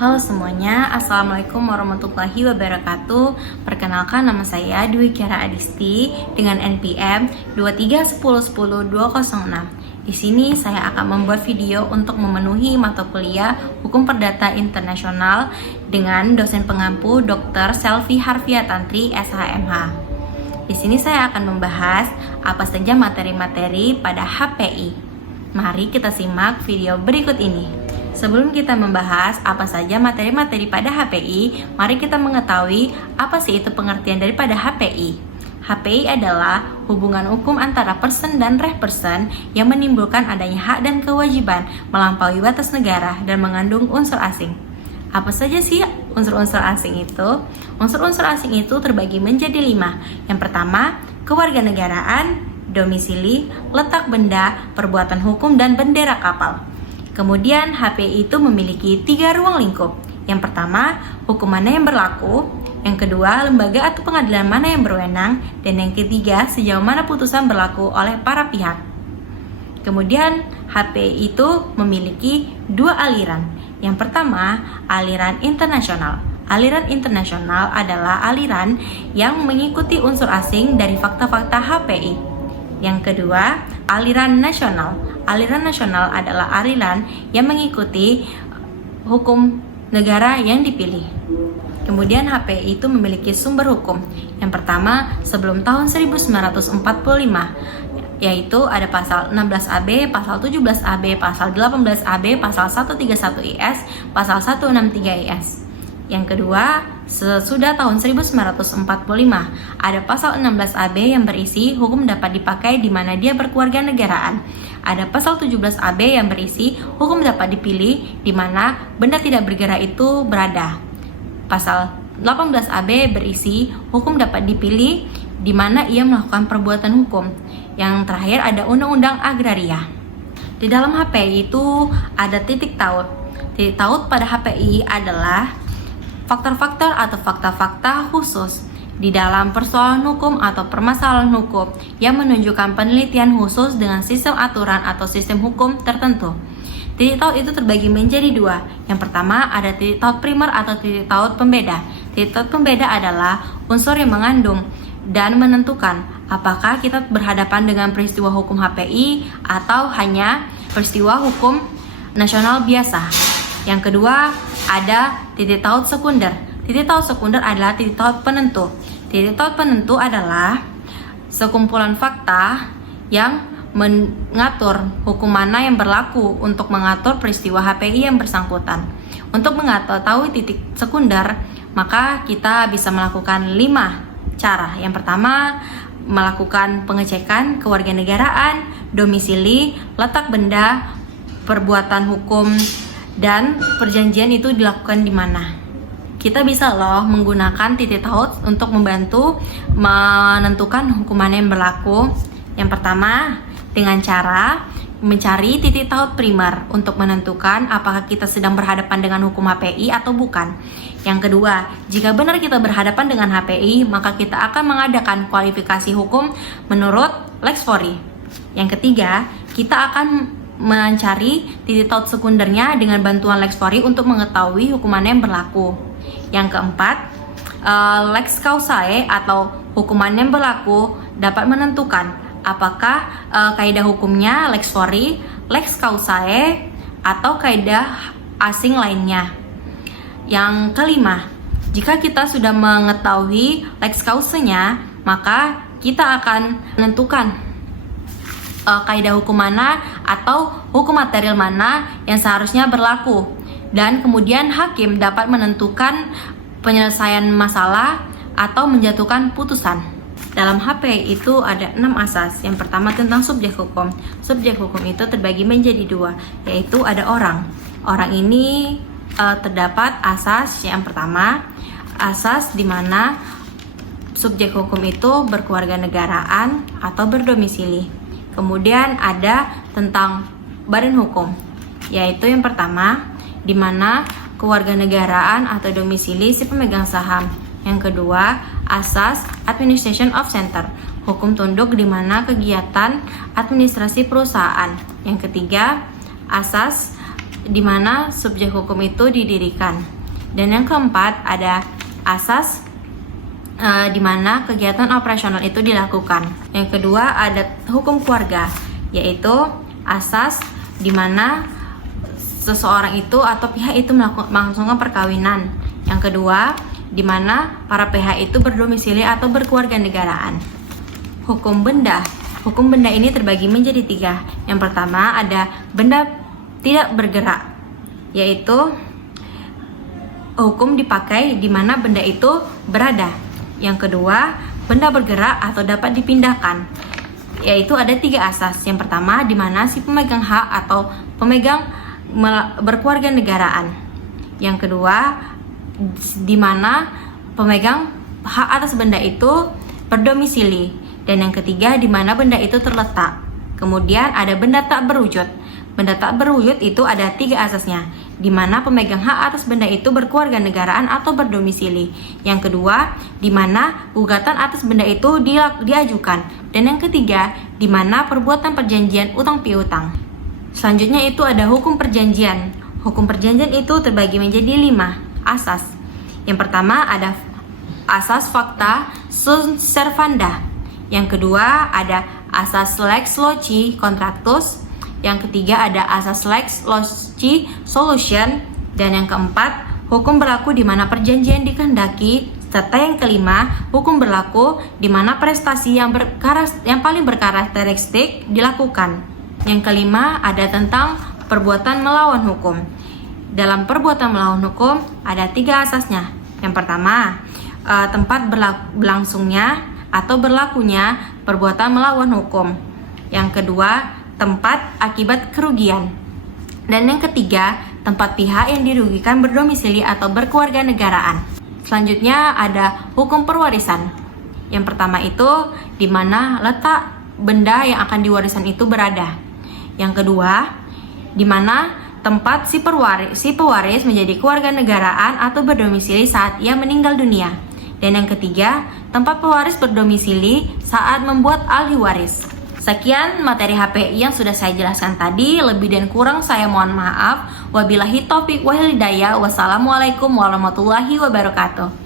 Halo semuanya, Assalamualaikum warahmatullahi wabarakatuh. Perkenalkan, nama saya Dwi Kiara Adisti dengan NPM 231010206. Di sini saya akan membuat video untuk memenuhi mata kuliah Hukum Perdata Internasional dengan dosen pengampu Dr. Selvi Harfiatantri, SHMH. Di sini saya akan membahas apa saja materi-materi pada HPI. Mari kita simak video berikut ini. Sebelum kita membahas apa saja materi-materi pada HPI, mari kita mengetahui apa sih itu pengertian daripada HPI. HPI adalah hubungan hukum antara person dan reh-person yang menimbulkan adanya hak dan kewajiban melampaui batas negara dan mengandung unsur asing. Apa saja sih unsur-unsur asing itu? Unsur-unsur asing itu terbagi menjadi 5. Yang pertama, kewarganegaraan, domisili, letak benda, perbuatan hukum, dan bendera kapal. Kemudian HPI itu memiliki 3 ruang lingkup. Yang pertama, hukum mana yang berlaku. Yang kedua, lembaga atau pengadilan mana yang berwenang. Dan yang ketiga, sejauh mana putusan berlaku oleh para pihak. Kemudian HPI itu memiliki 2 aliran. Yang pertama, aliran internasional. Aliran internasional adalah aliran yang mengikuti unsur asing dari fakta-fakta HPI. Yang kedua, aliran nasional. Aliran nasional adalah aliran yang mengikuti hukum negara yang dipilih. Kemudian HPI itu memiliki sumber hukum. Yang pertama, sebelum tahun 1945, yaitu ada pasal 16AB, pasal 17AB, pasal 18AB, pasal 131 IS, pasal 163 IS. Yang kedua, sesudah tahun 1945, ada pasal 16AB yang berisi hukum dapat dipakai di mana dia berkeluarga negaraan. Ada pasal 17AB yang berisi hukum dapat dipilih di mana benda tidak bergerak itu berada. Pasal 18AB berisi hukum dapat dipilih di mana ia melakukan perbuatan hukum. Yang terakhir ada Undang-Undang Agraria. Di dalam HPI itu ada titik taut. Titik taut pada HPI adalah faktor-faktor atau fakta-fakta khusus di dalam persoalan hukum atau permasalahan hukum yang menunjukkan penelitian khusus dengan sistem aturan atau sistem hukum tertentu. Titik taut itu terbagi menjadi 2. Yang pertama ada titik taut primer atau titik taut pembeda. Titik taut pembeda adalah unsur yang mengandung dan menentukan apakah kita berhadapan dengan peristiwa hukum HPI atau hanya peristiwa hukum nasional biasa. Yang kedua, ada titik taut sekunder. Titik taut sekunder adalah titik taut penentu. Titik taut penentu adalah sekumpulan fakta yang mengatur hukum mana yang berlaku untuk mengatur peristiwa HPI yang bersangkutan. Untuk mengetahui titik sekunder, maka kita bisa melakukan 5 cara. Yang pertama, melakukan pengecekan kewarganegaraan, domisili, letak benda, perbuatan hukum, dan perjanjian itu dilakukan di mana. Kita bisa loh menggunakan titik taut untuk membantu menentukan hukuman yang berlaku. Yang pertama, dengan cara mencari titik taut primer untuk menentukan apakah kita sedang berhadapan dengan hukum HPI atau bukan. Yang kedua, jika benar kita berhadapan dengan HPI, maka kita akan mengadakan kualifikasi hukum menurut Lex Fori. Yang ketiga, kita akan mencari titik taut sekundernya dengan bantuan Lex Fori untuk mengetahui hukuman yang berlaku. Yang keempat, Lex Causae atau hukuman yang berlaku dapat menentukan apakah kaidah hukumnya Lex Fori, Lex Causae, atau kaidah asing lainnya. Yang kelima, jika kita sudah mengetahui Lex Causae-nya, maka kita akan menentukan kaidah hukum mana atau hukum material mana yang seharusnya berlaku, dan kemudian hakim dapat menentukan penyelesaian masalah atau menjatuhkan putusan. Dalam HPI itu ada 6 asas. Yang pertama tentang subjek hukum. Subjek hukum itu terbagi menjadi 2, yaitu ada orang. Orang ini terdapat asas yang pertama, asas di mana subjek hukum itu berkewarganegaraan atau berdomisili. Kemudian ada tentang badan hukum, yaitu yang pertama di mana kewarganegaraan atau domisili si pemegang saham. Yang kedua, asas administration of center, hukum tunduk di mana kegiatan administrasi perusahaan. Yang ketiga, asas di mana subjek hukum itu didirikan. Dan yang keempat ada asas di mana kegiatan operasional itu dilakukan. Yang kedua ada hukum keluarga, yaitu asas di mana seseorang itu atau pihak itu melangsungkan perkawinan. Yang kedua, di mana para pihak itu berdomisili atau berkeluarga negaraan. Hukum benda. Hukum benda ini terbagi menjadi 3. Yang pertama ada benda tidak bergerak, yaitu hukum dipakai di mana benda itu berada. Yang kedua, benda bergerak atau dapat dipindahkan, yaitu ada 3 asas. Yang pertama, di mana si pemegang hak atau pemegang berkeluarga negaraan. Yang kedua, di mana pemegang hak atas benda itu berdomisili. Dan yang ketiga, di mana benda itu terletak. Kemudian ada benda tak berwujud. Benda tak berwujud itu ada 3 asasnya, di mana pemegang hak atas benda itu berkeluarga negaraan atau berdomisili. Yang kedua, di mana gugatan atas benda itu diajukan. Dan yang ketiga, di mana perbuatan perjanjian utang piutang. Selanjutnya itu ada hukum perjanjian. Hukum perjanjian itu terbagi menjadi 5 asas. Yang pertama ada asas fakta sunt servanda. Yang kedua ada asas lex loci contractus. Yang ketiga ada asas lex loci solution. Dan yang keempat, hukum berlaku di mana perjanjian dikehendaki. Serta yang kelima, hukum berlaku di mana prestasi yang paling berkarakteristik dilakukan. Yang kelima ada tentang perbuatan melawan hukum. Dalam perbuatan melawan hukum ada 3 asasnya. Yang pertama, tempat berlangsungnya atau berlakunya perbuatan melawan hukum. Yang kedua, tempat akibat kerugian. Dan yang ketiga, tempat pihak yang dirugikan berdomisili atau berkeluarga negaraan. Selanjutnya ada hukum perwarisan. Yang pertama itu di mana letak benda yang akan diwariskan itu berada. Yang kedua, di mana tempat si pewaris menjadi keluarga negaraan atau berdomisili saat ia meninggal dunia. Dan yang ketiga, tempat pewaris berdomisili saat membuat ahli waris. Sekian materi HPI yang sudah saya jelaskan tadi. Lebih dan kurang saya mohon maaf. Wabillahi taufiq wal hidayah. Wassalamualaikum warahmatullahi wabarakatuh.